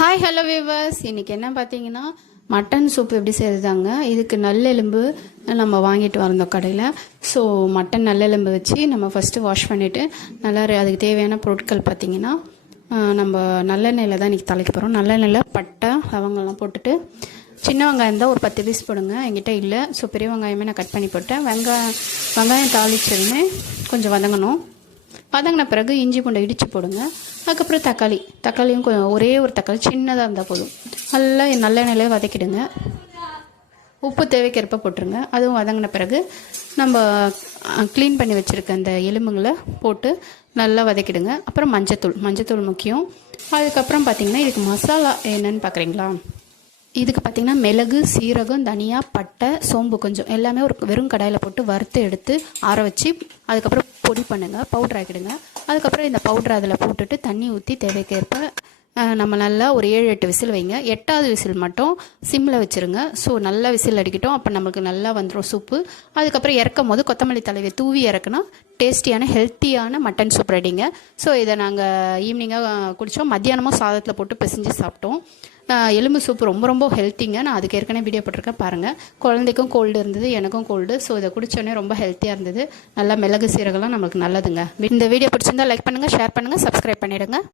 Hi hello viewers, இன்றைக்கி என்ன பார்த்தீங்கன்னா மட்டன் சூப் எப்படி செய்கிறதாங்க. இதுக்கு நல்லெலும்பு நம்ம வாங்கிட்டு வந்தோம் கடையில். ஸோ மட்டன் நல்லெலும்பு வச்சு நம்ம ஃபஸ்ட்டு வாஷ் பண்ணிவிட்டு நல்லா அதுக்கு தேவையான பொருட்கள் பார்த்திங்கன்னா நம்ம நல்லெண்ணெயில் தான் இன்றைக்கி தலைக்க போகிறோம். நல்லெண்ணெயில் பட்டை லவங்கெல்லாம் போட்டுட்டு சின்ன வெங்காயம் தான் ஒரு 10 பீஸ் போடுங்க. என்கிட்ட இல்லை, ஸோ பெரிய வெங்காயமே நான் கட் பண்ணி போட்டேன். வெங்காயம் தாளிச்சதுமே கொஞ்சம் வதங்கணும். வதங்கின பிறகு இஞ்சி பூண்டை இடித்து போடுங்க. அதுக்கப்புறம் தக்காளியும் ஒரே ஒரு தக்காளி சின்னதாக இருந்தால் போதும். நல்லா நல்லெண்ணெயிலே வதக்கிடுங்க. உப்பு தேவைக்கேற்ப போட்டுருங்க. அதுவும் வதங்கின பிறகு நம்ம க்ளீன் பண்ணி வச்சுருக்க அந்த எலும்புங்களை போட்டு நல்லா வதக்கிடுங்க. அப்புறம் மஞ்சத்தூள் முக்கியம். அதுக்கப்புறம் பார்த்திங்கன்னா இதுக்கு மசாலா என்னன்னு பார்க்குறீங்களா? இதுக்கு பார்த்திங்கன்னா மிளகு, சீரகம், தனியா, பட்டை, சோம்பு கொஞ்சம் எல்லாமே ஒரு வெறும் கடாயில் போட்டு வறுத்து எடுத்து ஆற வச்சு அதுக்கப்புறம் பொடி பண்ணுங்கள், பவுட்ரு ஆக்கிடுங்க. அதுக்கப்புறம் இந்த பவுட்ரு அதில் போட்டுட்டு தண்ணி ஊற்றி தேவைக்கேற்ப நம்ம நல்லா ஒரு 7-8 விசில் வைங்க. 8வது விசில் மட்டும் சிம்மில் வச்சுருங்க. ஸோ நல்லா விசில் அடிக்கட்டும். அப்போ நம்மளுக்கு நல்லா வந்துடும் சூப்பு. அதுக்கப்புறம் இறக்கும் போது கொத்தமல்லி தலையை தூவி இறக்குனா டேஸ்டியான ஹெல்த்தியான மட்டன் சூப் ரெடிங்க. ஸோ இதை நாங்கள் ஈவினிங்காக குடித்தோம். மத்தியானமும் சாதத்தில் போட்டு பிசைஞ்சு சாப்பிட்டோம். எலும்பு சூப்பு ரொம்ப ரொம்ப ஹெல்த்திங்க. நான் அதுக்கு ஏற்கனவே வீடியோ போட்டிருக்கேன் பாருங்கள். குழந்தைக்கும் கோல்டு இருந்தது, எனக்கும் கோல்டு. ஸோ இதை குடித்தோடனே ரொம்ப ஹெல்த்தியாக இருந்தது. நல்லா மிளகு சீரகம்லாம் நம்மளுக்கு நல்லதுங்க. இந்த வீடியோ பிடிச்சிருந்தா லைக் பண்ணுங்கள், ஷேர் பண்ணுங்கள், சப்ஸ்கிரைப் பண்ணிவிடுங்க.